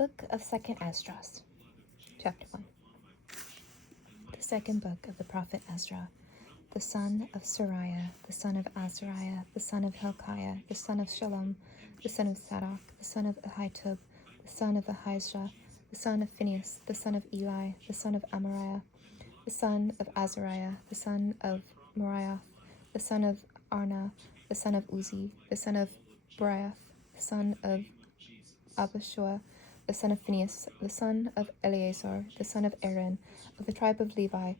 Book of 2nd Esdras, Chapter 1. The second book of the prophet Esdras, the son of Sariah, the son of Azariah, the son of Hilkiah, the son of Shallum, the son of Zadok, the son of Ahitub, the son of Ahijah, the son of Phinehas, the son of Eli, the son of Amariah, the son of Azariah, the son of Moriah, the son of Arna, the son of Uzi, the son of Bariah, the son of Abishua, the son of Phinehas, the son of Eleazar, the son of Aaron, of the tribe of Levi,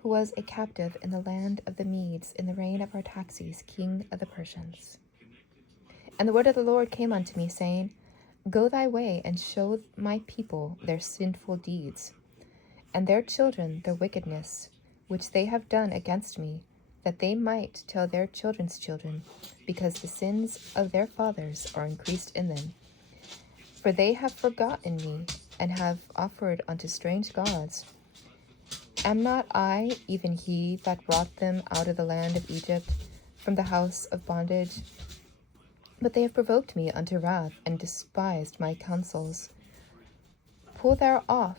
who was a captive in the land of the Medes in the reign of Artaxerxes, king of the Persians. And the word of the Lord came unto me, saying, Go thy way, and show my people their sinful deeds, and their children their wickedness, which they have done against me, that they might tell their children's children, because the sins of their fathers are increased in them. For they have forgotten me, and have offered unto strange gods. Am not I even he that brought them out of the land of Egypt, from the house of bondage? But they have provoked me unto wrath, and despised my counsels. Pull thou off,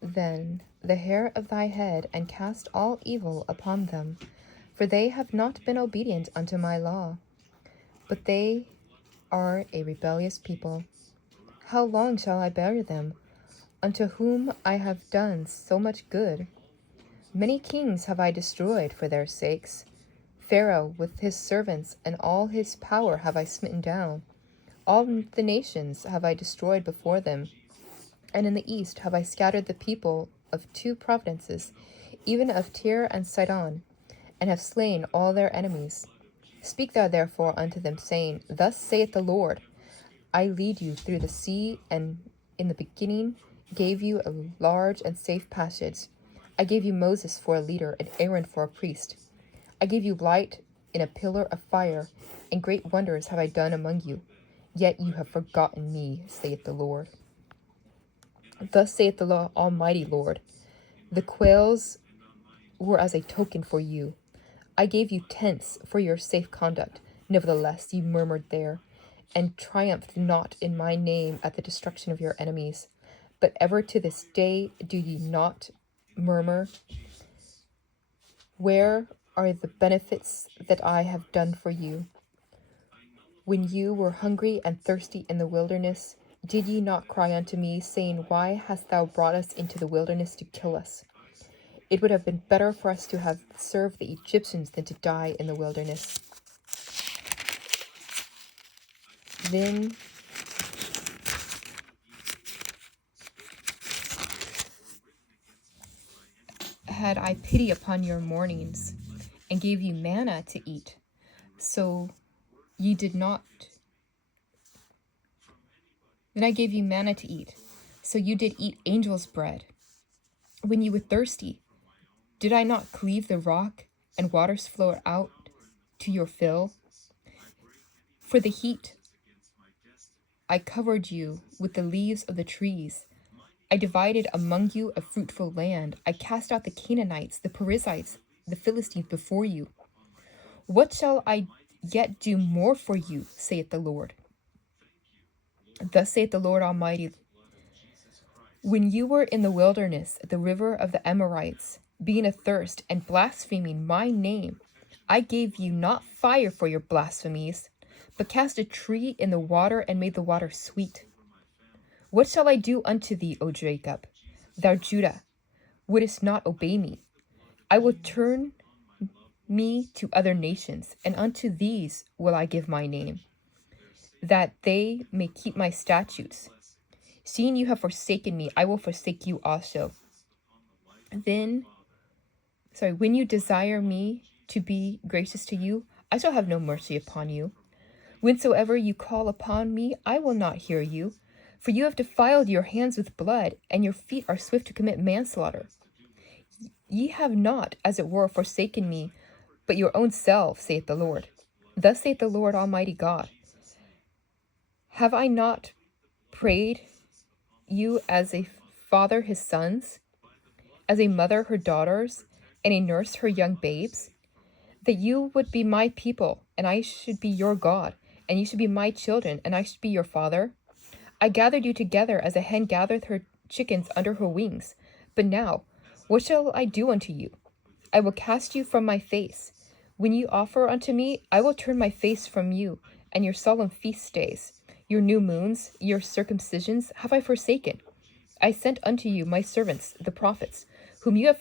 then, the hair of thy head, and cast all evil upon them, for they have not been obedient unto my law. But they are a rebellious people. How long shall I bear them, unto whom I have done so much good? Many kings have I destroyed for their sakes. Pharaoh with his servants and all his power have I smitten down. All the nations have I destroyed before them. And in the east have I scattered the people of 2 provinces, even of Tyre and Sidon, and have slain all their enemies. Speak thou therefore unto them, saying, Thus saith the Lord, I lead you through the sea, and in the beginning gave you a large and safe passage. I gave you Moses for a leader, and Aaron for a priest. I gave you light in a pillar of fire, and great wonders have I done among you. Yet you have forgotten me, saith the Lord. Thus saith the Almighty Lord, the quails were as a token for you. I gave you tents for your safe conduct. Nevertheless, you murmured there, and triumphed not in my name at the destruction of your enemies. But ever to this day do ye not murmur? Where are the benefits that I have done for you? When you were hungry and thirsty in the wilderness, did ye not cry unto me, saying, Why hast thou brought us into the wilderness to kill us? It would have been better for us to have served the Egyptians than to die in the wilderness. Then had I pity upon your mournings, and gave you manna to eat, so ye did not. Then I gave you manna to eat, so you did eat angel's bread. When you were thirsty, did I not cleave the rock, and waters flowed out to your fill? For the heat, I covered you with the leaves of the trees. I divided among you a fruitful land. I cast out the Canaanites, the Perizzites, the Philistines before you. What shall I yet do more for you, saith the Lord? Thus saith the Lord Almighty, when you were in the wilderness, at the river of the Amorites, being athirst and blaspheming my name, I gave you not fire for your blasphemies, but cast a tree in the water and made the water sweet. What shall I do unto thee, O Jacob? Thou Judah, wouldest not obey me? I will turn me to other nations, and unto these will I give my name, that they may keep my statutes. Seeing you have forsaken me, I will forsake you also. When you desire me to be gracious to you, I shall have no mercy upon you. Whensoever you call upon me, I will not hear you. For you have defiled your hands with blood, and your feet are swift to commit manslaughter. Ye have not, as it were, forsaken me, but your own self, saith the Lord. Thus saith the Lord Almighty God, have I not prayed you as a father his sons, as a mother her daughters, and a nurse her young babes? That you would be my people, and I should be your God, and you should be my children, and I should be your father? I gathered you together as a hen gathereth her chickens under her wings. But now, what shall I do unto you? I will cast you from my face. When you offer unto me, I will turn my face from you, and your solemn feast days, your new moons, your circumcisions have I forsaken. I sent unto you my servants, the prophets, whom you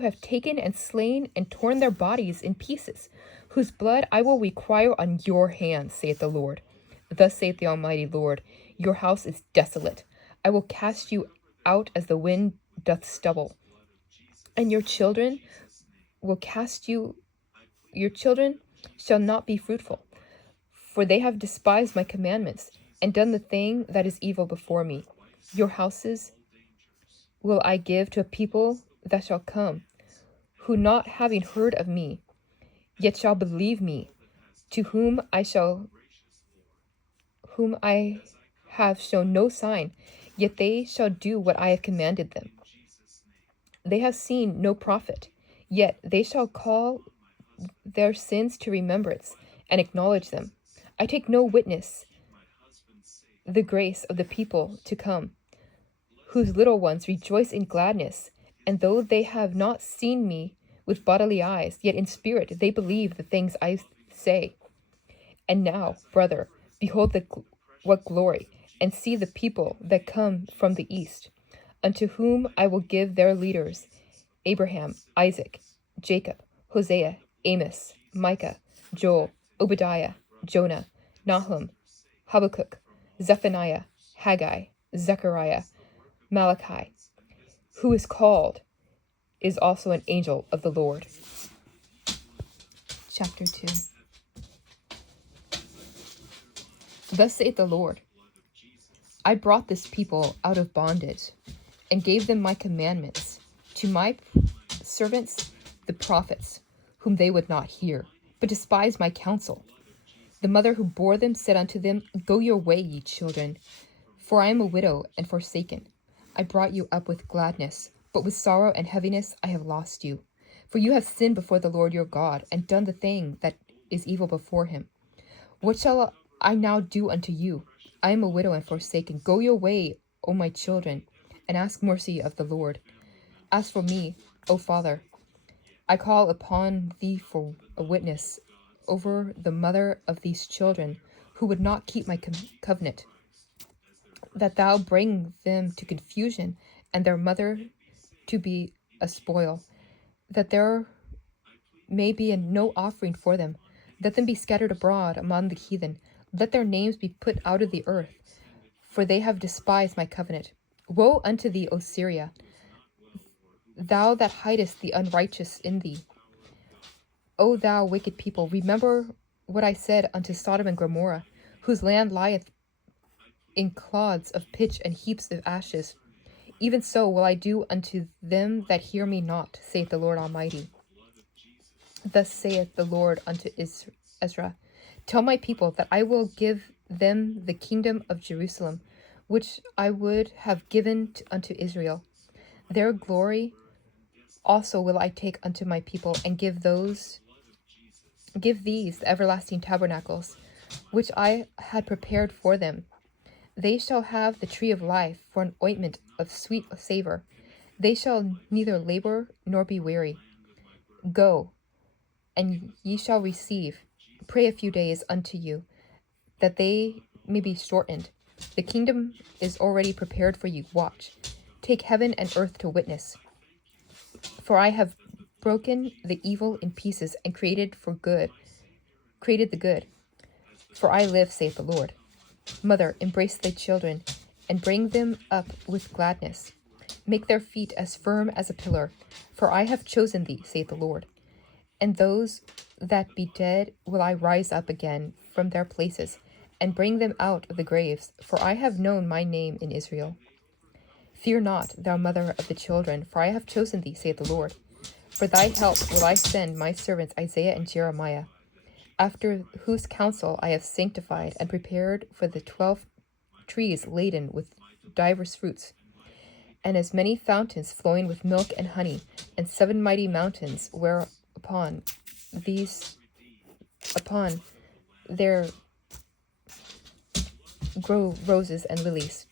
have taken and slain and torn their bodies in pieces, whose blood I will require on your hands, saith the Lord. Thus saith the Almighty Lord, your house is desolate. I will cast you out as the wind doth stubble, and your children shall not be fruitful, for they have despised my commandments, and done the thing that is evil before me. Your houses will I give to a people that shall come, who not having heard of me, yet shall believe me, to whom I have shown no sign, yet they shall do what I have commanded them. They have seen no prophet, yet they shall call their sins to remembrance and acknowledge them. I take no witness the grace of the people to come, whose little ones rejoice in gladness, and though they have not seen me with bodily eyes, yet in spirit they believe the things I say. And now, brother, behold what glory, and see the people that come from the east, unto whom I will give their leaders, Abraham, Isaac, Jacob, Hosea, Amos, Micah, Joel, Obadiah, Jonah, Nahum, Habakkuk, Zephaniah, Haggai, Zechariah, Malachi, who is called is also an angel of the Lord. Chapter 2. Thus saith the Lord, I brought this people out of bondage, and gave them my commandments, to my servants the prophets, whom they would not hear, but despised my counsel. The mother who bore them said unto them, Go your way, ye children, for I am a widow and forsaken. I brought you up with gladness, but with sorrow and heaviness I have lost you. For you have sinned before the Lord your God, and done the thing that is evil before him. What shall I now do unto you? I am a widow and forsaken. Go your way, O my children, and ask mercy of the Lord. As for me, O Father, I call upon thee for a witness over the mother of these children, who would not keep my covenant, that thou bring them to confusion, and their mother to be a spoil, that there may be no offering for them. Let them be scattered abroad among the heathen. Let their names be put out of the earth, for they have despised my covenant. Woe unto thee, O Syria, thou that hidest the unrighteous in thee. O thou wicked people, remember what I said unto Sodom and Gomorrah, whose land lieth in clods of pitch and heaps of ashes. Even so will I do unto them that hear me not, saith the Lord Almighty. Thus saith the Lord unto Ezra, Tell my people that I will give them the kingdom of Jerusalem, which I would have given unto Israel. Their glory also will I take unto my people, and give these the everlasting tabernacles, which I had prepared for them. They shall have the tree of life for an ointment of sweet savor. They shall neither labor nor be weary. Go, and ye shall receive. Pray a few days unto you, that they may be shortened. The kingdom is already prepared for you. Watch. Take heaven and earth to witness. For I have broken the evil in pieces and created the good. For I live, saith the Lord. Mother, embrace thy children, and bring them up with gladness. Make their feet as firm as a pillar, for I have chosen thee, saith the Lord. And those that be dead will I rise up again from their places, and bring them out of the graves, for I have known my name in Israel. Fear not, thou mother of the children, for I have chosen thee, saith the Lord. For thy help will I send my servants Isaiah and Jeremiah, after whose counsel I have sanctified and prepared for the 12 trees laden with divers fruits, and as many fountains flowing with milk and honey, and 7 mighty mountains, whereupon grow roses and lilies,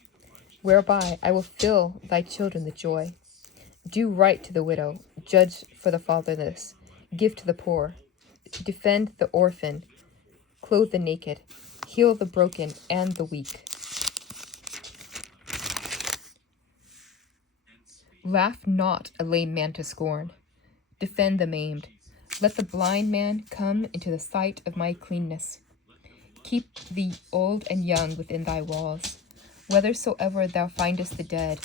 whereby I will fill thy children with joy. Do right to the widow, judge for the fatherless, give to the poor, defend the orphan, clothe the naked, heal the broken and the weak. Laugh not a lame man to scorn, defend the maimed. Let the blind man come into the sight of my cleanness. Keep the old and young within thy walls. Whithersoever thou findest the dead,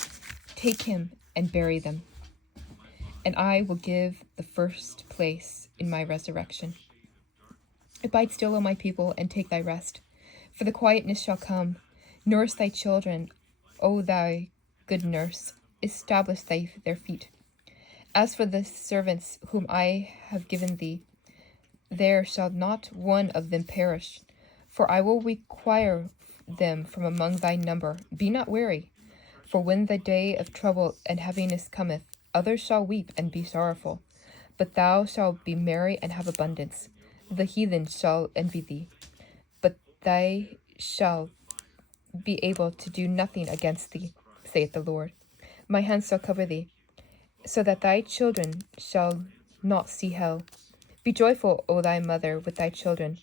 take him and bury them. And I will give the first place in my resurrection. Abide still, O my people, and take thy rest. For the quietness shall come. Nurse thy children, O thy good nurse. Establish their feet. As for the servants whom I have given thee, there shall not one of them perish. For I will require them from among thy number. Be not weary. For when the day of trouble and heaviness cometh, others shall weep and be sorrowful. But thou shalt be merry and have abundance. The heathen shall envy thee, but thou shalt be able to do nothing against thee, saith the Lord. My hands shall cover thee, so that thy children shall not see hell. Be joyful, O thy mother, with thy children,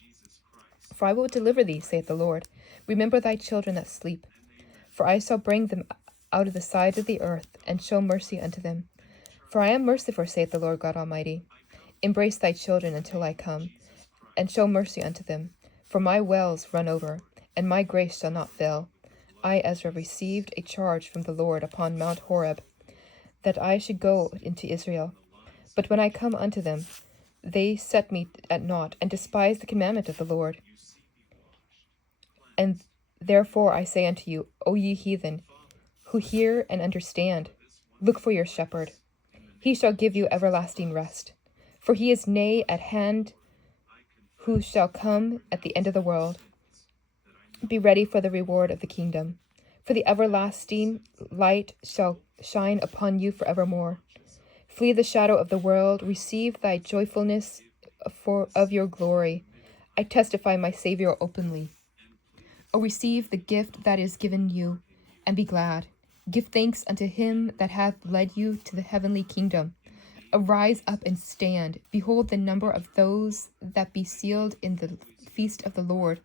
for I will deliver thee, saith the Lord. Remember thy children that sleep, for I shall bring them out of the sides of the earth, and show mercy unto them. For I am merciful, saith the Lord God Almighty. Embrace thy children until I come, and show mercy unto them. For my wells run over, and my grace shall not fail. I, Ezra, received a charge from the Lord upon Mount Horeb, that I should go into Israel. But when I come unto them, they set me at naught, and despise the commandment of the Lord. And therefore I say unto you, O ye heathen, who hear and understand, look for your shepherd. He shall give you everlasting rest. For he is nigh at hand, who shall come at the end of the world. Be ready for the reward of the kingdom, for the everlasting light shall shine upon you forevermore. Flee the shadow of the world, receive thy joyfulness of your glory. I testify my Savior openly. O receive the gift that is given you, and be glad. Give thanks unto him that hath led you to the heavenly kingdom. Arise up and stand. Behold the number of those that be sealed in the feast of the Lord,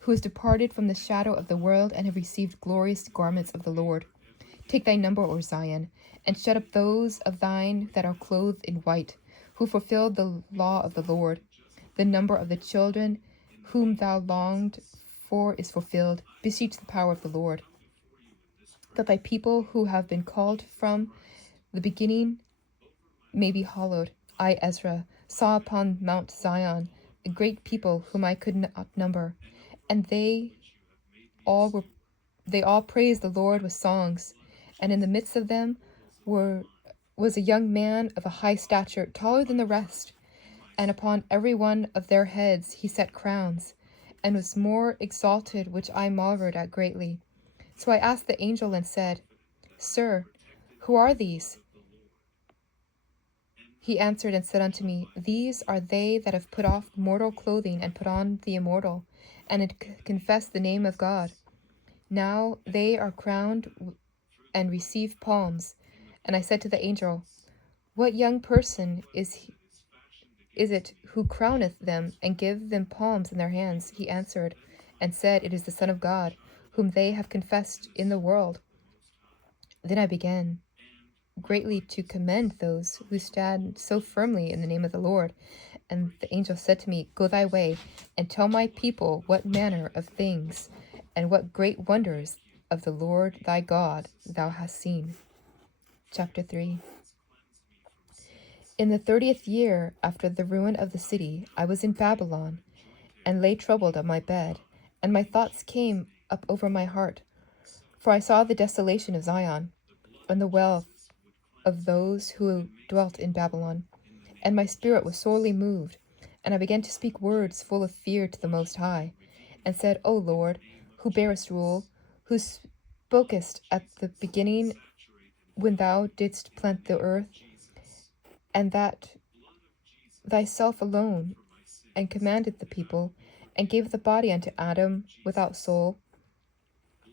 who is departed from the shadow of the world and have received glorious garments of the Lord. Take thy number, O Zion, and shut up those of thine that are clothed in white, who fulfilled the law of the Lord. The number of the children whom thou longed for is fulfilled. Beseech the power of the Lord, that thy people who have been called from the beginning may be hallowed. I, Ezra, saw upon Mount Zion a great people whom I could not number, and they all praised the Lord with songs. And in the midst of them was a young man of a high stature, taller than the rest, and upon every one of their heads he set crowns, and was more exalted, which I marveled at greatly. So I asked the angel and said, Sir, who are these? He answered and said unto me, These are they that have put off mortal clothing and put on the immortal, and had confessed the name of God. Now they are crowned and receive palms. And I said to the angel, What young person is it who crowneth them and give them palms in their hands? He answered and said, It is the Son of God, whom they have confessed in the world. Then I began greatly to commend those who stand so firmly in the name of the Lord. And the angel said to me, Go thy way, and tell my people what manner of things and what great wonders of the Lord thy God thou hast seen. Chapter 3. In the 30th year after the ruin of the city, I was in Babylon, and lay troubled on my bed, and my thoughts came up over my heart. For I saw the desolation of Zion, and the wealth of those who dwelt in Babylon, and my spirit was sorely moved, and I began to speak words full of fear to the Most High, and said, O Lord, who bearest rule, who spokest at the beginning when thou didst plant the earth, and that thyself alone, and commanded the people, and gave the body unto Adam without soul,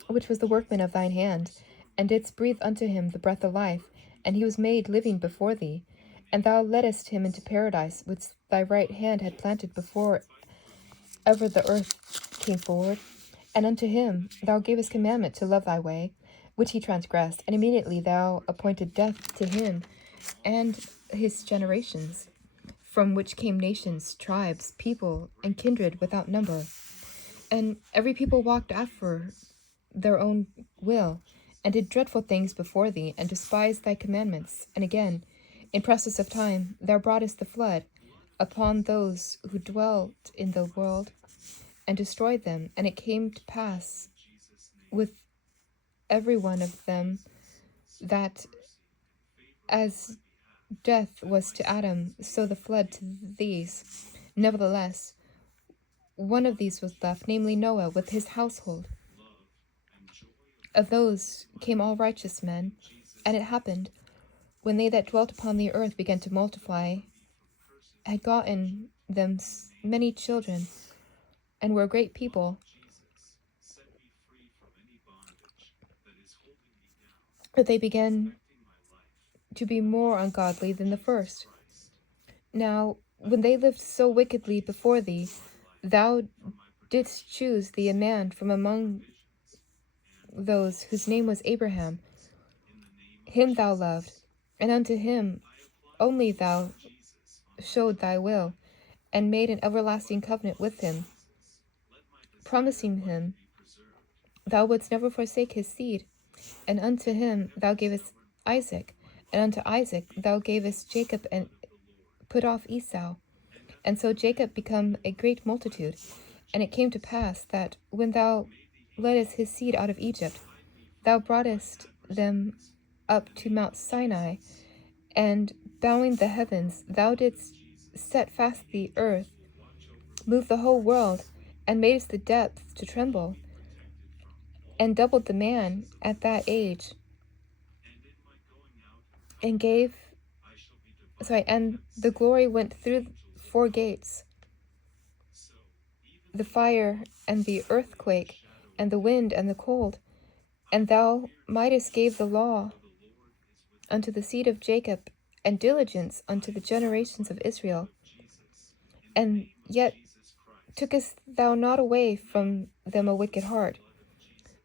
which was the workman of thine hand, and didst breathe unto him the breath of life, and he was made living before thee. And thou leddest him into paradise, which thy right hand had planted before ever the earth came forward. And unto him thou gavest commandment to love thy way, which he transgressed, and immediately thou appointed death to him and his generations, from which came nations, tribes, people, and kindred without number. And every people walked after their own will, and did dreadful things before thee, and despised thy commandments. And again, in process of time, thou broughtest the flood upon those who dwelt in the world, and destroyed them. And it came to pass with every one of them that as death was to Adam, so the flood to these. Nevertheless, one of these was left, namely Noah, with his household. Of those came all righteous men. And it happened, when they that dwelt upon the earth began to multiply, had gotten them many children, and were a great people, that they began to be more ungodly than the first. Now, when they lived so wickedly before thee, thou didst choose thee a man from among those whose name was Abraham. Him thou loved, and unto him only thou showed thy will, and made an everlasting covenant with him, promising him thou wouldst never forsake his seed. And unto him thou gavest Isaac, and unto Isaac thou gavest Jacob, and put off Esau. And so Jacob became a great multitude. And it came to pass that when thou leddest his seed out of Egypt, thou broughtest them up to Mount Sinai, and bowing the heavens, thou didst set fast the earth, move the whole world, and madest the depths to tremble, and doubled the man at that age, and and the glory went through 4 gates, the fire and the earthquake, and the wind and the cold. And thou mightest gave the law unto the seed of Jacob, and diligence unto the generations of Israel. And yet tookest thou not away from them a wicked heart,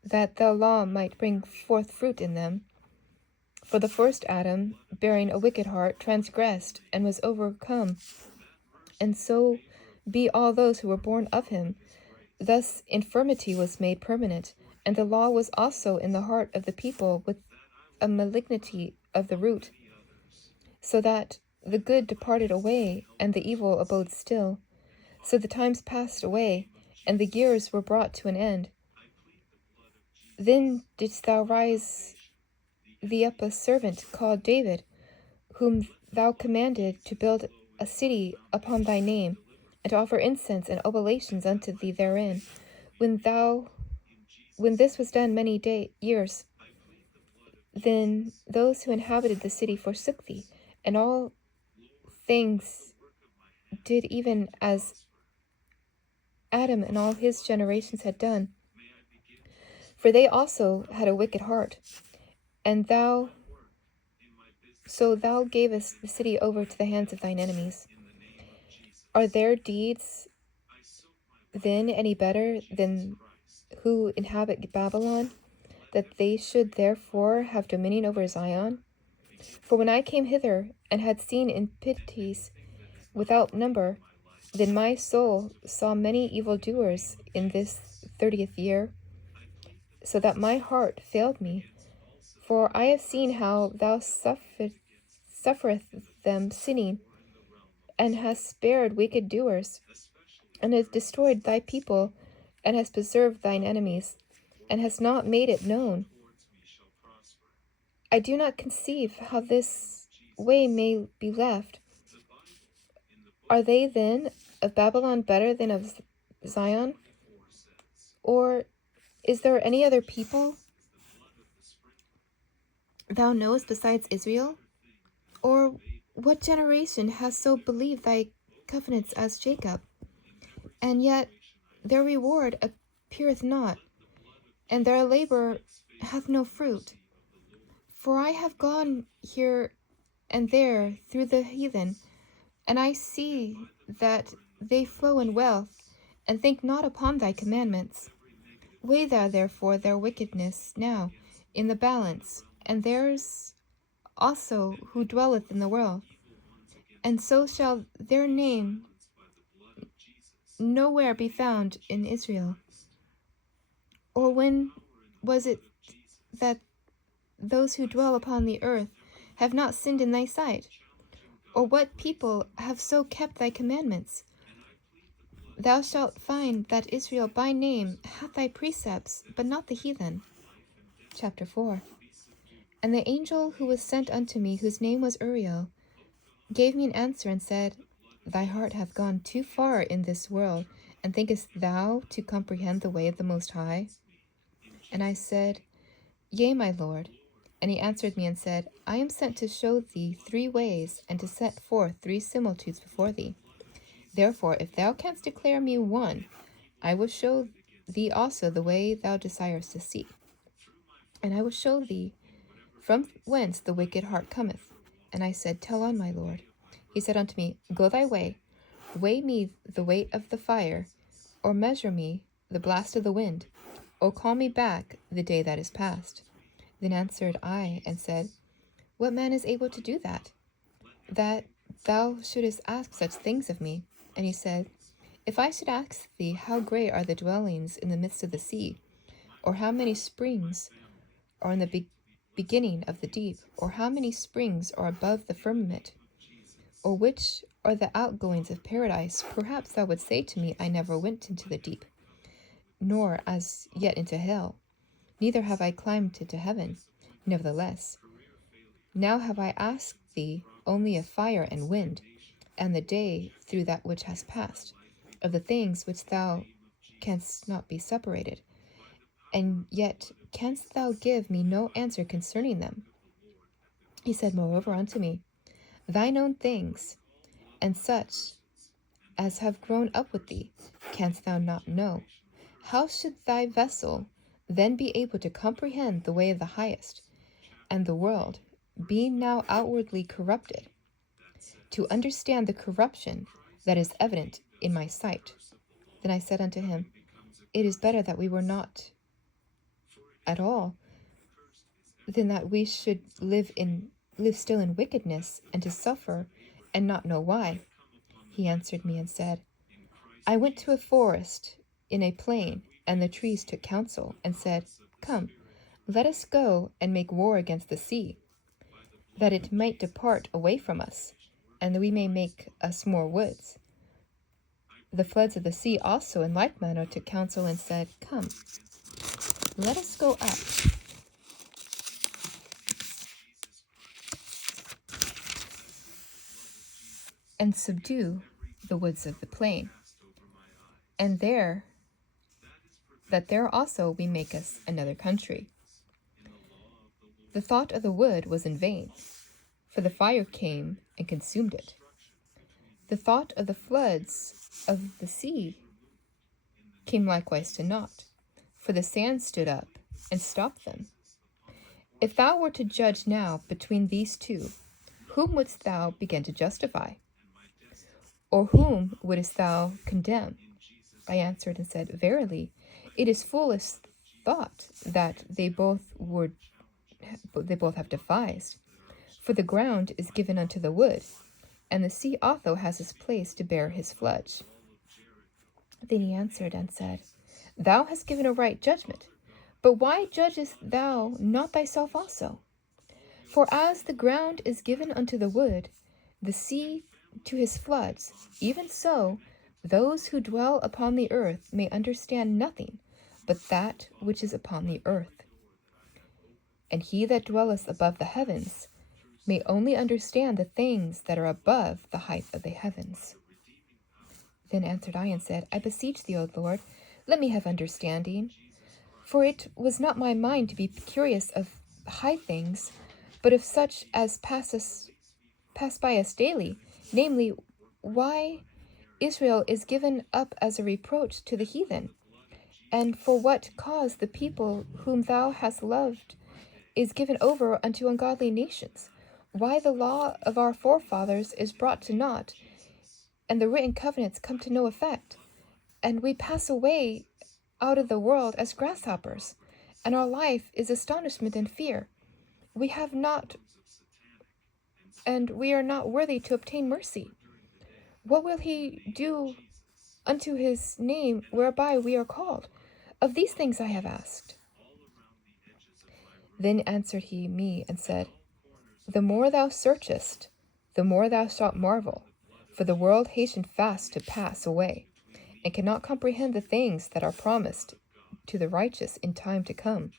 that the law might bring forth fruit in them. For the first Adam, bearing a wicked heart, transgressed, and was overcome. And so be all those who were born of him. Thus infirmity was made permanent, and the law was also in the heart of the people with a malignity of the root, so that the good departed away, and the evil abode still. So the times passed away, and the years were brought to an end. Then didst thou rise thee up a servant called David, whom thou commanded to build a city upon thy name, and to offer incense and oblations unto thee therein. When this was done many years, then those who inhabited the city forsook thee, and all things did even as Adam and all his generations had done. For they also had a wicked heart, and thou gavest the city over to the hands of thine enemies. Are their deeds then any better than who inhabit Babylon, that they should therefore have dominion over Zion? For when I came hither, and had seen iniquities without number, then my soul saw many evildoers in this 30th year, so that my heart failed me. For I have seen how thou suffereth them sinning, and hast spared wicked doers, and hast destroyed thy people, and hast preserved thine enemies, and hast not made it known. I do not conceive how this way may be left. Are they then of Babylon better than of Zion? Or is there any other people thou knowest besides Israel? Or what generation has so believed thy covenants as Jacob? And yet their reward appeareth not, and their labor hath no fruit. For I have gone here and there through the heathen, and I see that they flow in wealth, and think not upon thy commandments. Weigh thou therefore their wickedness now in the balance, and theirs also who dwelleth in the world. And so shall their name nowhere be found in Israel. Or when was it that those who dwell upon the earth have not sinned in thy sight? Or what people have so kept thy commandments? Thou shalt find that Israel by name hath thy precepts, but not the heathen. Chapter 4. And the angel who was sent unto me, whose name was Uriel, gave me an answer and said, Thy heart hath gone too far in this world, and thinkest thou to comprehend the way of the Most High? And I said, Yea, my Lord. And he answered me and said, I am sent to show thee 3 ways, and to set forth 3 similitudes before thee. Therefore, if thou canst declare me one, I will show thee also the way thou desirest to see. And I will show thee from whence the wicked heart cometh. And I said, Tell on, my Lord. He said unto me, Go thy way, weigh me the weight of the fire, or measure me the blast of the wind, or call me back the day that is past. Then answered I and said, What man is able to do that thou shouldest ask such things of me? And he said, If I should ask thee how great are the dwellings in the midst of the sea, or how many springs are in the beginning of the deep, or how many springs are above the firmament, or which are the outgoings of paradise, perhaps thou wouldst say to me, I never went into the deep, nor as yet into hell, neither have I climbed into heaven. Nevertheless, now have I asked thee only of fire and wind, and the day through that which has passed, of the things which thou canst not be separated, and yet canst thou give me no answer concerning them? He said moreover unto me, Thine own things, and such as have grown up with thee, canst thou not know? How should thy vessel then be able to comprehend the way of the highest, and the world, being now outwardly corrupted, to understand the corruption that is evident in my sight? Then I said unto him, It is better that we were not at all, than that we should live still in wickedness, and to suffer, and not know why. He answered me and said, I went to a forest in a plain, and the trees took counsel, and said, Come, let us go and make war against the sea, that it might depart away from us, and that we may make us more woods. The floods of the sea also in like manner took counsel, and said, Come, let us go up and subdue the woods of the plain, and there also we make us another country. The thought of the wood was in vain, for the fire came and consumed it. The thought of the floods of the sea came likewise to naught, for the sand stood up and stopped them. If thou were to judge now between these 2, whom wouldst thou begin to justify? Or whom wouldst thou condemn? I answered and said, Verily, it is foolish thought that they both have devised. For the ground is given unto the wood, and the sea also has his place to bear his floods. Then he answered and said, Thou hast given a right judgment, but why judgest thou not thyself also? For as the ground is given unto the wood, the sea to his floods, even so those who dwell upon the earth may understand nothing but that which is upon the earth. And he that dwelleth above the heavens may only understand the things that are above the height of the heavens. Then answered I and said, I beseech thee, O Lord, let me have understanding. For it was not my mind to be curious of high things, but of such as pass by us daily, namely, why Israel is given up as a reproach to the heathen, And for what cause the people whom thou hast loved is given over unto ungodly nations? Why the law of our forefathers is brought to naught, and the written covenants come to no effect, and we pass away out of the world as grasshoppers, and our life is astonishment and fear. We have not, and we are not worthy to obtain mercy. What will he do unto his name whereby we are called? Of these things I have asked. Then answered he me and said, The more thou searchest, the more thou shalt marvel, for the world hastened fast to pass away, and cannot comprehend the things that are promised to the righteous in time to come.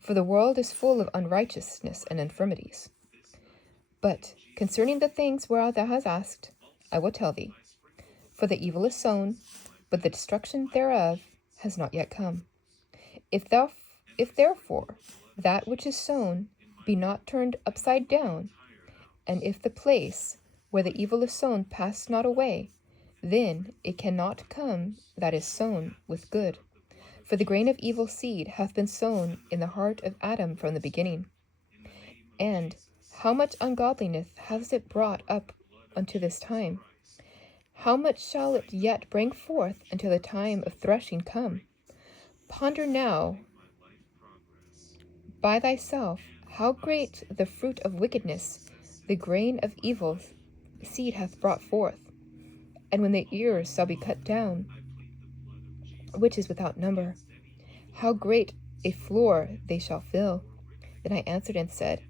For the world is full of unrighteousness and infirmities. But concerning the things whereof thou hast asked, I will tell thee. For the evil is sown, but the destruction thereof has not yet come. If therefore that which is sown be not turned upside down, and if the place where the evil is sown pass not away, then it cannot come that is sown with good. For the grain of evil seed hath been sown in the heart of Adam from the beginning. And how much ungodliness has it brought up unto this time? How much shall it yet bring forth until the time of threshing come? Ponder now by thyself how great the fruit of wickedness the grain of evil seed hath brought forth. And when the ears shall be cut down, which is without number, how great a floor they shall fill. Then I answered and said,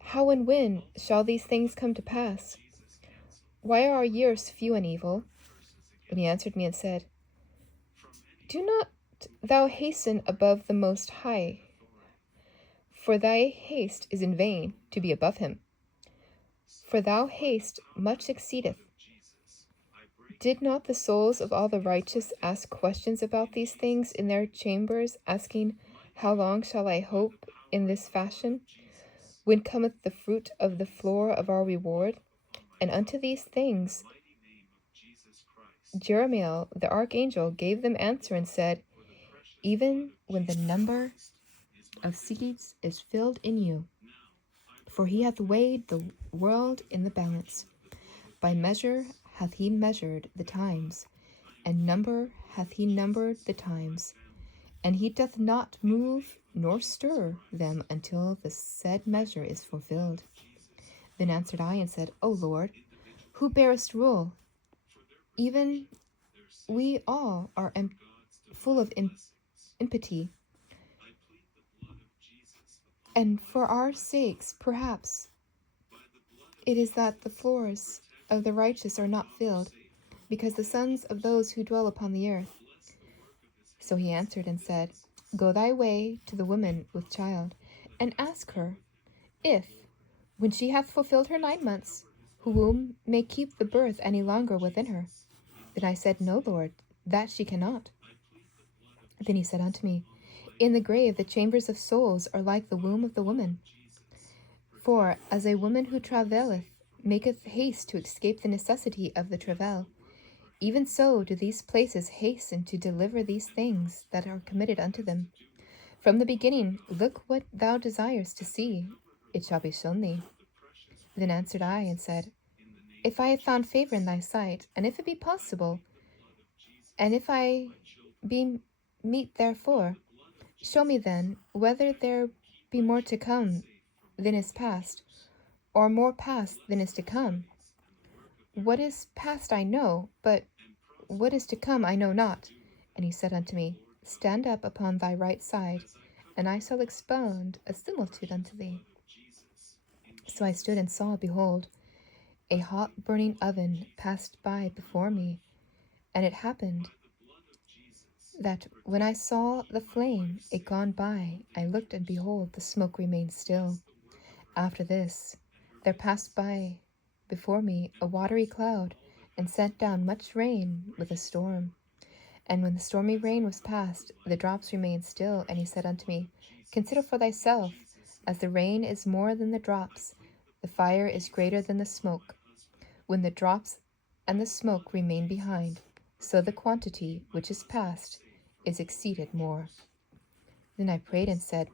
How and when shall these things come to pass? Why are our years few and evil? And he answered me and said, Do not thou hasten above the Most High, for thy haste is in vain to be above him. For thou haste much exceedeth. Did not the souls of all the righteous ask questions about these things in their chambers, asking, How long shall I hope in this fashion? When cometh the fruit of the floor of our reward? And unto these things Jeremiah the archangel gave them answer and said, Even when the number of seeds is filled in you, for he hath weighed the world in the balance. By measure hath he measured the times, and number hath he numbered the times, and he doth not move nor stir them until the said measure is fulfilled. Then answered I and said, O Lord, who bearest rule? Even we all are full of impiety, and for our sakes, perhaps, it is that the floors of the righteous are not filled, because the sons of those who dwell upon the earth. So he answered and said, Go thy way to the woman with child, and ask her, if, when she hath fulfilled her 9 months, her womb may keep the birth any longer within her. Then I said, No, Lord, that she cannot. Then he said unto me, In the grave the chambers of souls are like the womb of the woman. For as a woman who travaileth maketh haste to escape the necessity of the travail, even so do these places hasten to deliver these things that are committed unto them. From the beginning, look what thou desirest to see, it shall be shown thee. Then answered I and said, If I have found favor in thy sight, and if it be possible, and if I be meet therefore, show me then whether there be more to come than is past, or more past than is to come. What is past I know, but what is to come I know not. And he said unto me, Stand up upon thy right side, and I shall expound a similitude unto thee. So I stood and saw, behold, a hot burning oven passed by before me, and it happened that when I saw the flame it gone by, I looked, and behold, the smoke remained still. After this, there passed by before me a watery cloud, and sent down much rain with a storm. And when the stormy rain was past, the drops remained still. And he said unto me, Consider for thyself, as the rain is more than the drops, the fire is greater than the smoke. When the drops and the smoke remain behind, so the quantity which is past is exceeded more. Then I prayed and said,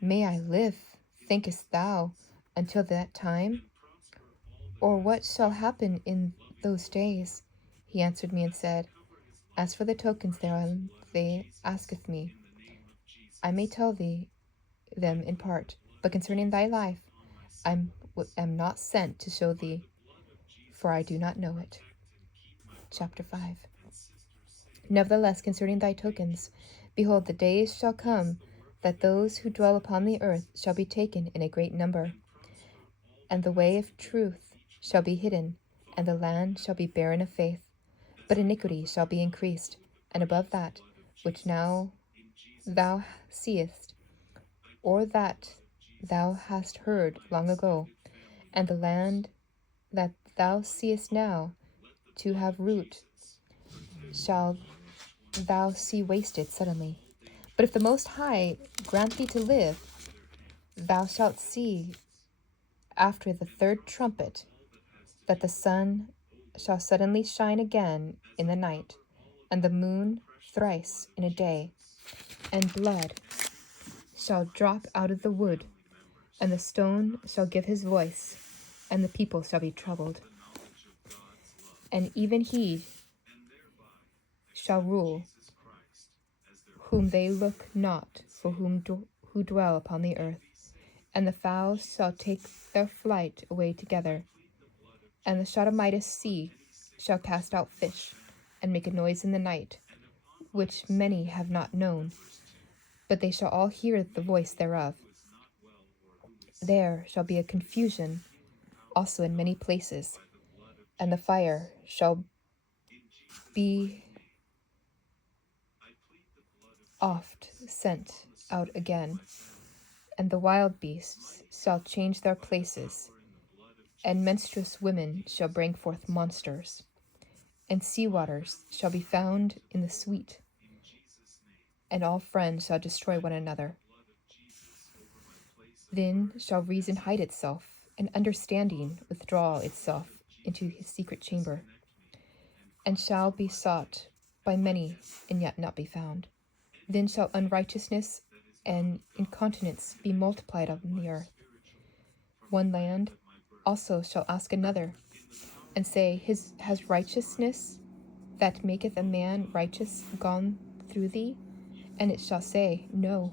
May I live, thinkest thou, until that time? Or what shall happen in those days? He answered me and said, As for the tokens thereon they asketh me, I may tell thee them in part, but concerning thy life, I am not sent to show thee, for I do not know it. Chapter 5. Nevertheless, concerning thy tokens, behold, the days shall come that those who dwell upon the earth shall be taken in a great number, and the way of truth shall be hidden, and the land shall be barren of faith. But iniquity shall be increased, and above that which now thou seest, or that thou hast heard long ago, and the land that thou seest now to have root shall thou see wasted suddenly. But if the Most High grant thee to live, thou shalt see after the third trumpet that the sun shall suddenly shine again in the night, and the moon thrice in a day, and blood shall drop out of the wood, and the stone shall give his voice, and the people shall be troubled. And even he shall rule, whom they look not, for who dwell upon the earth. And the fowls shall take their flight away together, and the Shadowmitous sea shall cast out fish, and make a noise in the night, which many have not known, but they shall all hear the voice thereof. There shall be a confusion also in many places, and the fire shall be oft sent out again, and the wild beasts shall change their places, and menstruous women shall bring forth monsters, and sea waters shall be found in the sweet, and all friends shall destroy one another. Then shall reason hide itself, and understanding withdraw itself into his secret chamber, and shall be sought by many and yet not be found. Then shall unrighteousness and incontinence be multiplied on the earth. One land also shall ask another, and say, Has righteousness that maketh a man righteous gone through thee? And it shall say, No.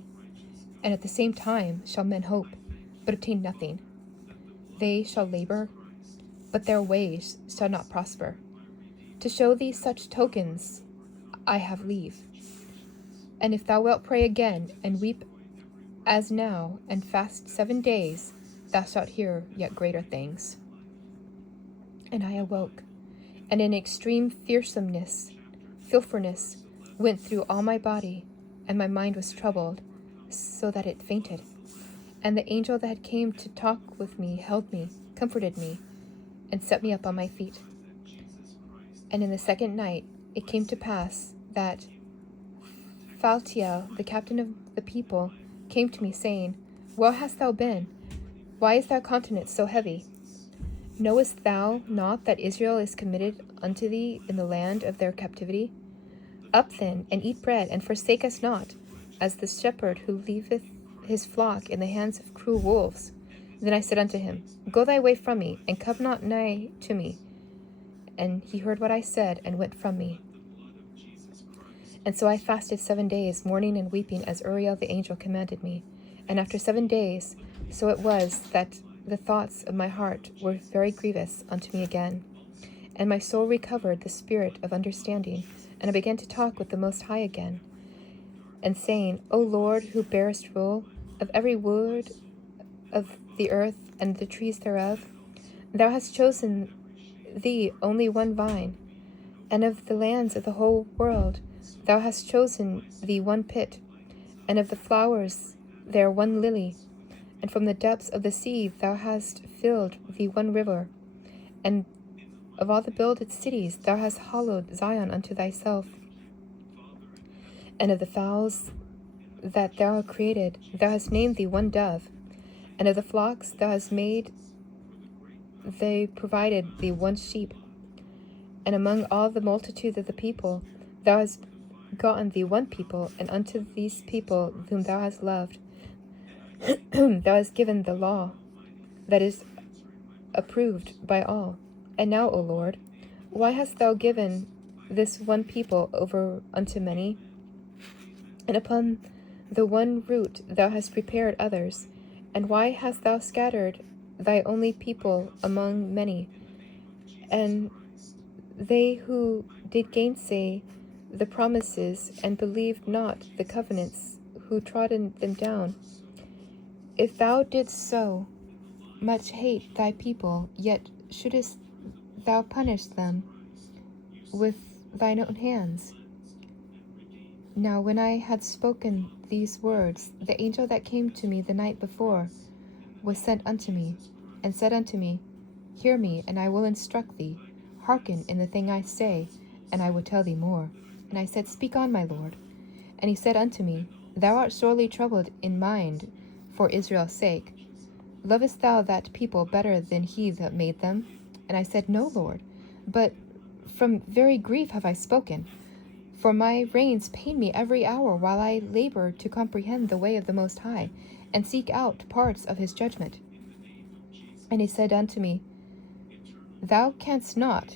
And at the same time shall men hope, but obtain nothing. They shall labor, but their ways shall not prosper. To show thee such tokens I have leave. And if thou wilt pray again, and weep as now, and fast 7 days, thou shalt hear yet greater things. And I awoke, and in extreme filthiness went through all my body, and my mind was troubled, so that it fainted. And the angel that had came to talk with me held me, comforted me, and set me up on my feet. And in the second night it came to pass that Phaltiel, the captain of the people, came to me, saying, Where hast thou been? Why is thy countenance so heavy? Knowest thou not that Israel is committed unto thee in the land of their captivity? Up then, and eat bread, and forsake us not, as the shepherd who leaveth his flock in the hands of cruel wolves. Then I said unto him, Go thy way from me, and come not nigh to me. And he heard what I said, and went from me. And so I fasted 7 days, mourning and weeping, as Uriel the angel commanded me. And after 7 days, so it was that the thoughts of my heart were very grievous unto me again. And my soul recovered the spirit of understanding, and I began to talk with the Most High again, and saying, O Lord, who bearest rule of every wood of the earth and the trees thereof, thou hast chosen thee only one vine, and of the lands of the whole world thou hast chosen thee one pit, and of the flowers there one lily, and from the depths of the sea thou hast filled thee one river, and of all the builded cities thou hast hallowed Zion unto thyself. And of the fowls that thou hast created thou hast named thee one dove, and of the flocks thou hast made they provided thee one sheep. And among all the multitude of the people thou hast gotten thee one people, and unto these people whom thou hast loved, thou hast given the law that is approved by all. And now, O Lord, why hast thou given this one people over unto many? And upon the one root thou hast prepared others. And why hast thou scattered thy only people among many? And they who did gainsay the promises and believed not the covenants, who trodden them down. If thou didst so much hate thy people, yet shouldest thou punish them with thine own hands. Now when I had spoken these words, the angel that came to me the night before was sent unto me, and said unto me, Hear me, and I will instruct thee. Hearken in the thing I say, and I will tell thee more. And I said, Speak on, my Lord. And he said unto me, Thou art sorely troubled in mind for Israel's sake. Lovest thou that people better than he that made them? And I said, No, Lord, but from very grief have I spoken. For my reins pain me every hour, while I labor to comprehend the way of the Most High, and seek out parts of his judgment. And he said unto me, Thou canst not.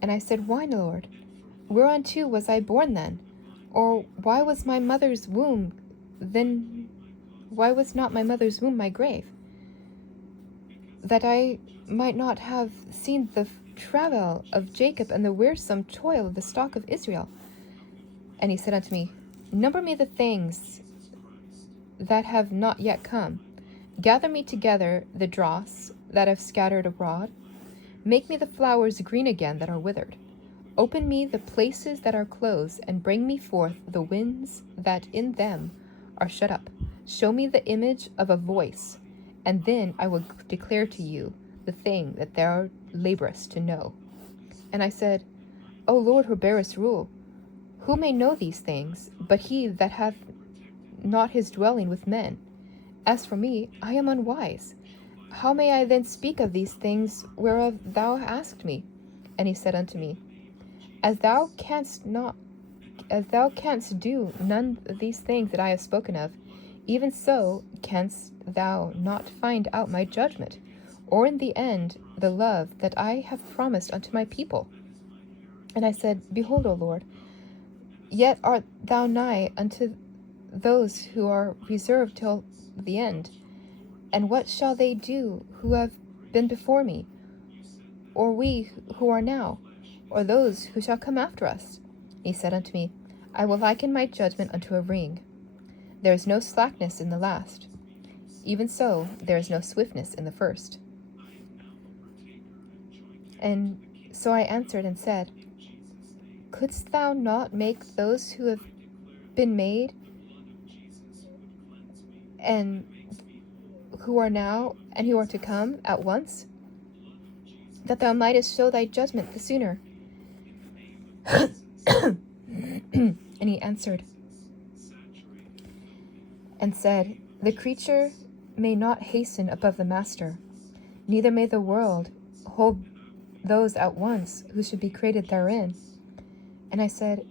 And I said, Why, Lord? Whereunto was I born then? Or why was my mother's womb then? Why was not my mother's womb my grave? That I might not have seen the travail of Jacob and the wearisome toil of the stock of Israel. And he said unto me, Number me the things that have not yet come. Gather me together the dross that have scattered abroad. Make me the flowers green again that are withered. Open me the places that are closed, and bring me forth the winds that in them are shut up. Show me the image of a voice, and then I will declare to you the thing that thou laborest to know. And I said, O Lord, who bearest rule, who may know these things, but he that hath not his dwelling with men? As for me, I am unwise. How may I then speak of these things whereof thou asked me? And he said unto me, As thou canst do none of these things that I have spoken of, even so canst thou not find out my judgment, or in the end the love that I have promised unto my people. And I said, Behold, O Lord, yet art thou nigh unto those who are reserved till the end. And what shall they do who have been before me, or we who are now, or those who shall come after us? He said unto me, I will liken my judgment unto a ring. There is no slackness in the last, even so there is no swiftness in the first. And so I answered and said, Couldst thou not make those who have been made, and who are now, and who are to come, at once, that thou mightest show thy judgment the sooner? And he answered and said, The creature may not hasten above the master, neither may the world hold those at once who should be created therein. And I said,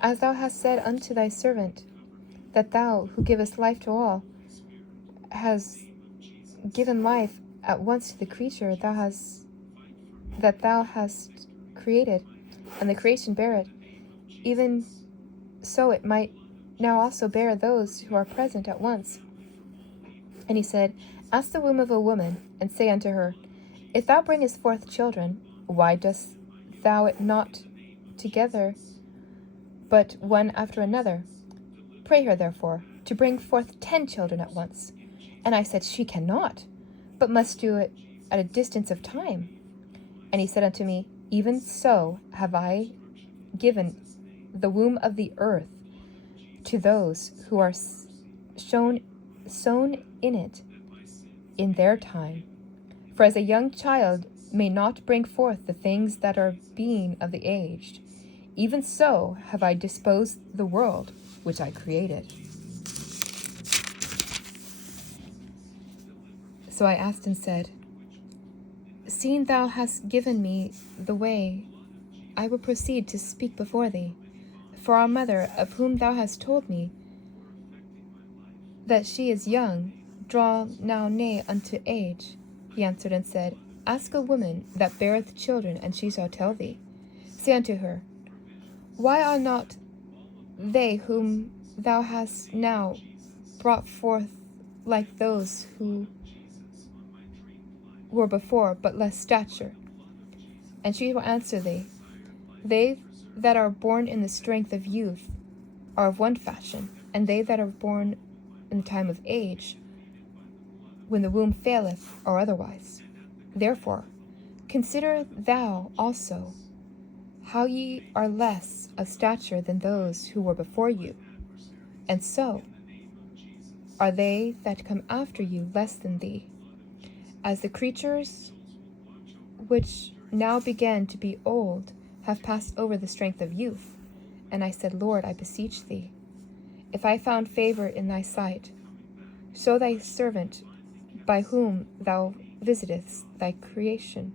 As thou hast said unto thy servant, that thou, who givest life to all, hast given life at once to the creature that thou hast created, and the creation bare it, even so it might now also bear those who are present at once. And he said, Ask the womb of a woman, and say unto her, If thou bringest forth children, why dost thou it not together, but one after another? Pray her, therefore, to bring forth 10 children at once. And I said, She cannot, but must do it at a distance of time. And he said unto me, Even so have I given the womb of the earth to those who are sown in it in their time. For as a young child may not bring forth the things that are being of the aged, even so have I disposed the world which I created. So I asked and said, Seeing thou hast given me the way I will proceed to speak before thee. For our mother, of whom thou hast told me that she is young, draw now nigh unto age. He answered and said, Ask a woman that beareth children, and she shall tell thee. Say unto her, Why are not they whom thou hast now brought forth like those who were before, but less stature? And she will answer thee, They that are born in the strength of youth are of one fashion, and they that are born in the time of age, when the womb faileth, are otherwise. Therefore, consider thou also how ye are less of stature than those who were before you, and so are they that come after you less than thee. As the creatures which now begin to be old have passed over the strength of youth. And I said, Lord, I beseech thee, if I found favor in thy sight, show thy servant by whom thou visitest thy creation.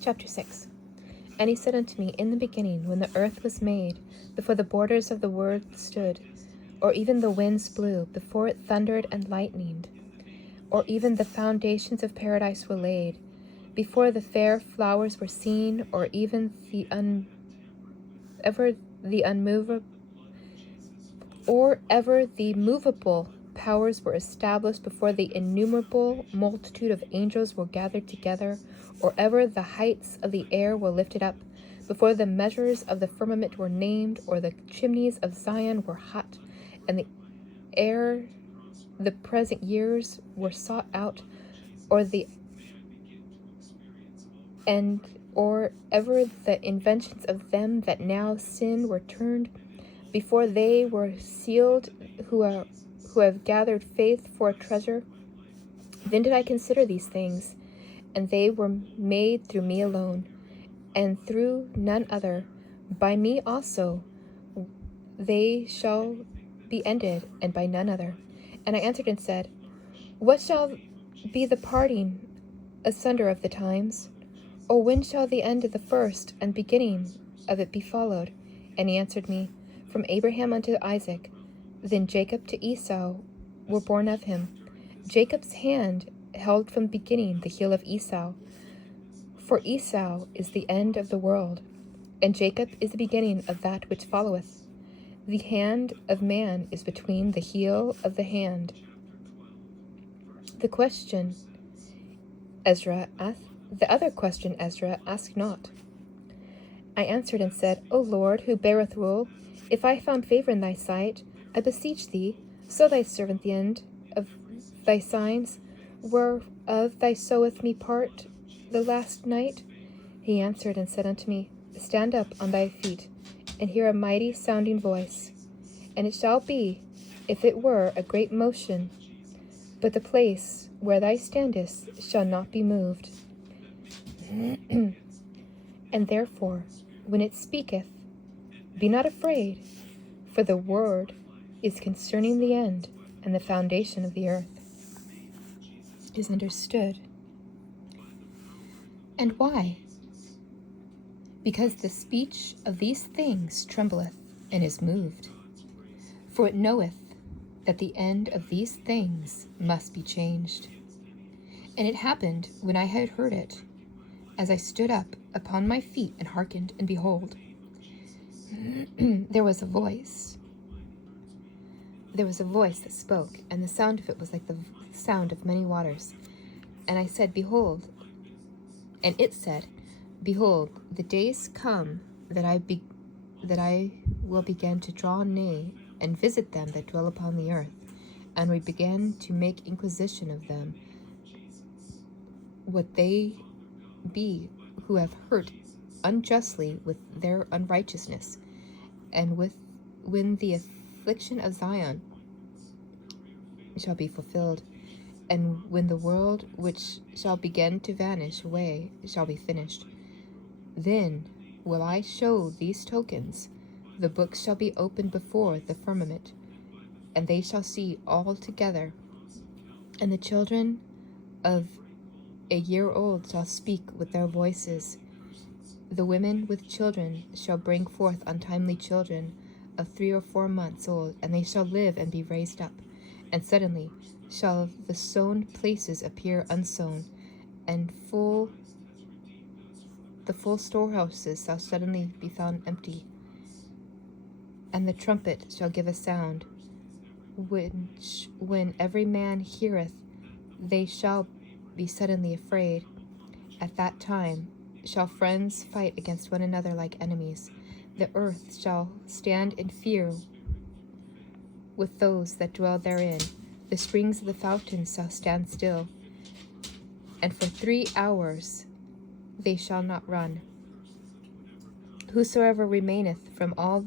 Chapter 6. And he said unto me, In the beginning, when the earth was made, before the borders of the world stood, or even the winds blew, before it thundered and lightninged, or even the foundations of paradise were laid, before the fair flowers were seen, or even ever the movable powers were established, before the innumerable multitude of angels were gathered together, or ever the heights of the air were lifted up, before the measures of the firmament were named, or the chimneys of Zion were hot, and the present years were sought out, or ever the inventions of them that now sin were turned, before they were sealed who have gathered faith for a treasure. Then did I consider these things, and they were made through me alone, and through none other. By me also they shall be ended, and by none other. And I answered and said, What shall be the parting asunder of the times? Or when shall the end of the first and beginning of it be followed? And he answered me, From Abraham unto Isaac, then Jacob to Esau were born of him. Jacob's hand held from beginning the heel of Esau. For Esau is the end of the world, and Jacob is the beginning of that which followeth. The hand of man is between the heel of the hand. The other question Ezra asked not. I answered and said, O Lord, who beareth rule, if I found favor in thy sight, I beseech thee, show thy servant the end of thy signs, whereof thou sowest me part the last night. He answered and said unto me, Stand up on thy feet, and hear a mighty sounding voice. And it shall be, if it were a great motion, but the place where thou standest shall not be moved. And therefore, when it speaketh, be not afraid, for the word is concerning the end, and the foundation of the earth is understood. And why? Because the speech of these things trembleth and is moved. For it knoweth that the end of these things must be changed. And it happened, when I had heard it, as I stood up upon my feet and hearkened, and behold, there was a voice. There was a voice that spoke, and the sound of it was like the sound of many waters. And I said, Behold, and it said, Behold, the days come that I will begin to draw nigh and visit them that dwell upon the earth, and we begin to make inquisition of them, what they be who have hurt unjustly with their unrighteousness, and when the affliction of Zion shall be fulfilled, and when the world which shall begin to vanish away shall be finished. Then will I show these tokens. The books shall be opened before the firmament, and they shall see all together. And the children of a year old shall speak with their voices. The women with children shall bring forth untimely children of 3 or 4 months old, and they shall live and be raised up. And suddenly shall the sown places appear unsown, and the full storehouses shall suddenly be found empty. And the trumpet shall give a sound, which when every man heareth, they shall be suddenly afraid. At that time shall friends fight against one another like enemies. The earth shall stand in fear with those that dwell therein. The springs of the fountains shall stand still, and for 3 hours they shall not run. Whosoever remaineth from all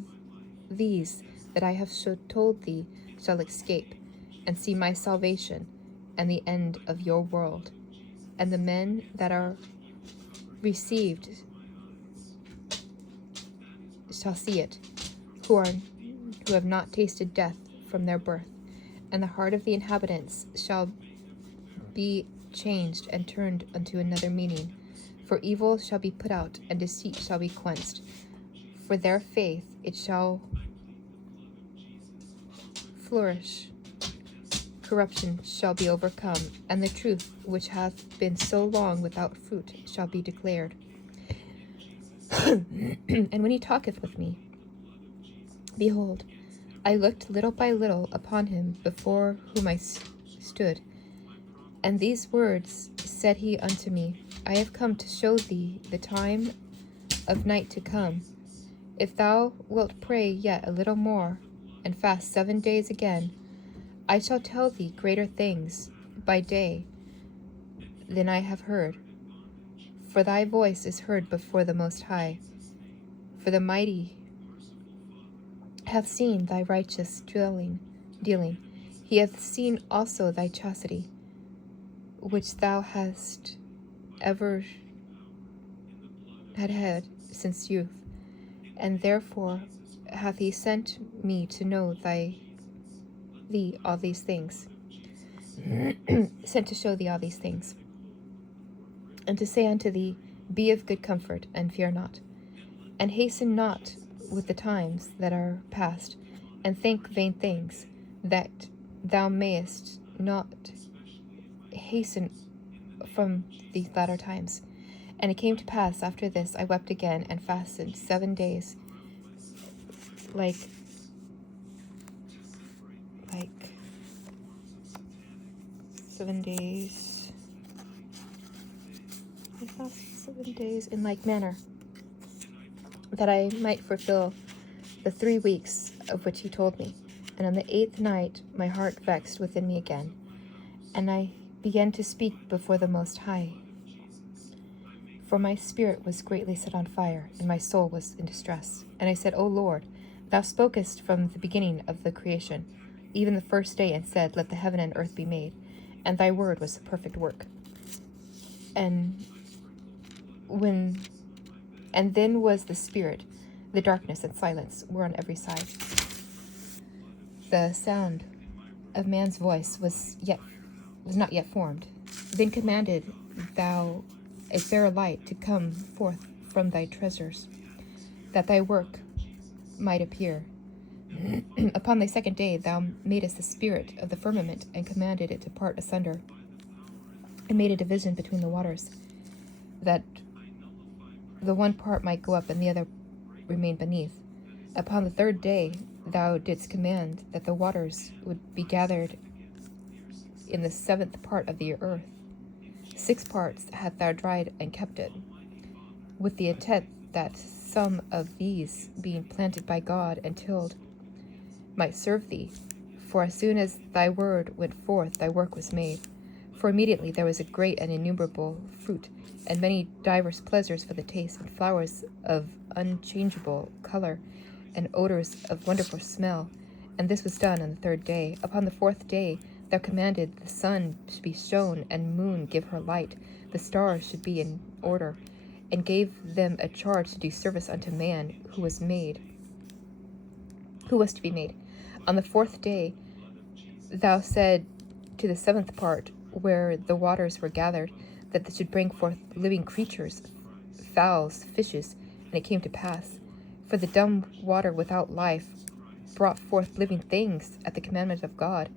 these that I have told thee shall escape, and see my salvation, and the end of your world. And the men that are received shall see it, who have not tasted death from their birth. And the heart of the inhabitants shall be changed and turned unto another meaning. For evil shall be put out, and deceit shall be quenched. For their faith it shall flourish. Corruption shall be overcome, and the truth which hath been so long without fruit shall be declared. And when he talketh with me, behold, I looked little by little upon him before whom I stood. And these words said he unto me, I have come to show thee the time of night to come. If thou wilt pray yet a little more, and fast 7 days again, I shall tell thee greater things by day than I have heard. For thy voice is heard before the Most High. For the mighty hath seen thy righteous dealing. He hath seen also thy chastity, which thou hast ever had since youth. And therefore hath he sent me to know thee all these things. Sent to show thee all these things, and to say unto thee, be of good comfort, and fear not, and hasten not with the times that are past, and think vain things, that thou mayest not hasten from these latter times. And it came to pass after this, I wept again, and fasted 7 days, like 7 days. I fasted 7 days in like manner, that I might fulfill the 3 weeks of which he told me. And on the 8th night my heart vexed within me again, and I began to speak before the Most High. For my spirit was greatly set on fire, and my soul was in distress. And I said, O Lord, thou spokest from the beginning of the creation, even the first day, and said, let the heaven and earth be made. And thy word was the perfect work. And then was the spirit, the darkness and silence were on every side. The sound of man's voice was not yet formed. Then commanded thou a fair light to come forth from thy treasures, that thy work might appear. Upon the 2nd day thou madest the spirit of the firmament, and commanded it to part asunder, and made a division between the waters, that the one part might go up and the other remain beneath. Upon the 3rd day thou didst command that the waters would be gathered in the 7th part of the earth. 6 parts hast thou dried and kept it, with the intent that some of these, being planted by God and tilled, might serve thee. For as soon as thy word went forth, thy work was made. For immediately there was a great and innumerable fruit, and many diverse pleasures for the taste, and flowers of unchangeable color, and odors of wonderful smell. And this was done on the 3rd day. Upon the 4th day thou commanded the sun should be shown, and moon give her light, the stars should be in order, and gave them a charge to do service unto man who was to be made. On the 4th day thou said to the seventh part, where the waters were gathered, that they should bring forth living creatures, fowls, fishes, and it came to pass. For the dumb water without life brought forth living things at the commandment of God,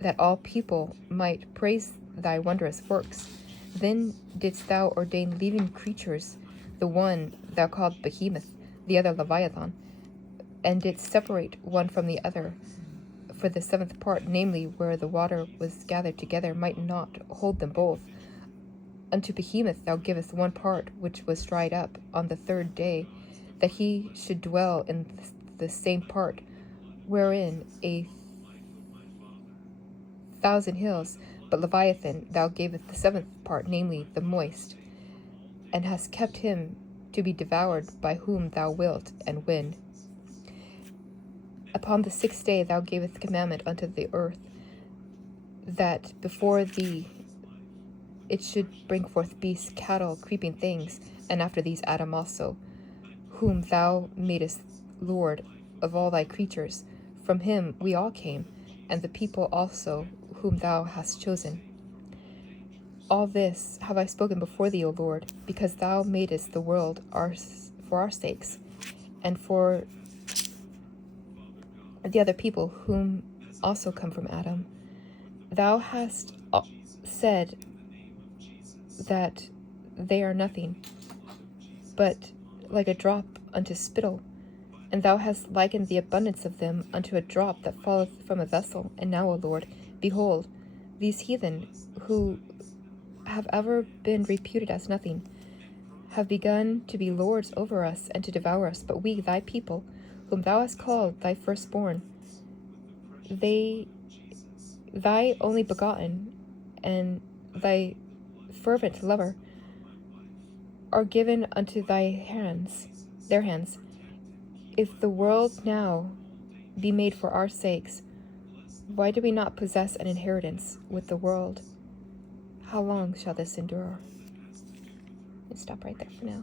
that all people might praise thy wondrous works. Then didst thou ordain living creatures, the one thou called Behemoth, the other Leviathan, and didst separate one from the other. For the seventh part, namely, where the water was gathered together, might not hold them both. Unto Behemoth thou givest one part which was dried up on the third day, that he should dwell in the same part, wherein 1,000 hills. But Leviathan thou gavest the seventh part, namely, the moist, and hast kept him to be devoured by whom thou wilt and when. Upon the sixth day thou gavest commandment unto the earth, that before thee it should bring forth beasts, cattle, creeping things, and after these Adam also, whom thou madest Lord of all thy creatures. From him we all came, and the people also whom thou hast chosen. All this have I spoken before thee, O Lord, because thou madest the world for our sakes, and for the other people whom also come from Adam. Thou hast said that they are nothing, but like a drop unto spittle, and thou hast likened the abundance of them unto a drop that falleth from a vessel. And now, O Lord, behold, these heathen, who have ever been reputed as nothing, have begun to be lords over us and to devour us. But we, thy people, whom thou hast called thy firstborn, thy only begotten, and thy fervent lover, are given unto their hands. If the world now be made for our sakes, why do we not possess an inheritance with the world? How long shall this endure? Let's stop right there for now.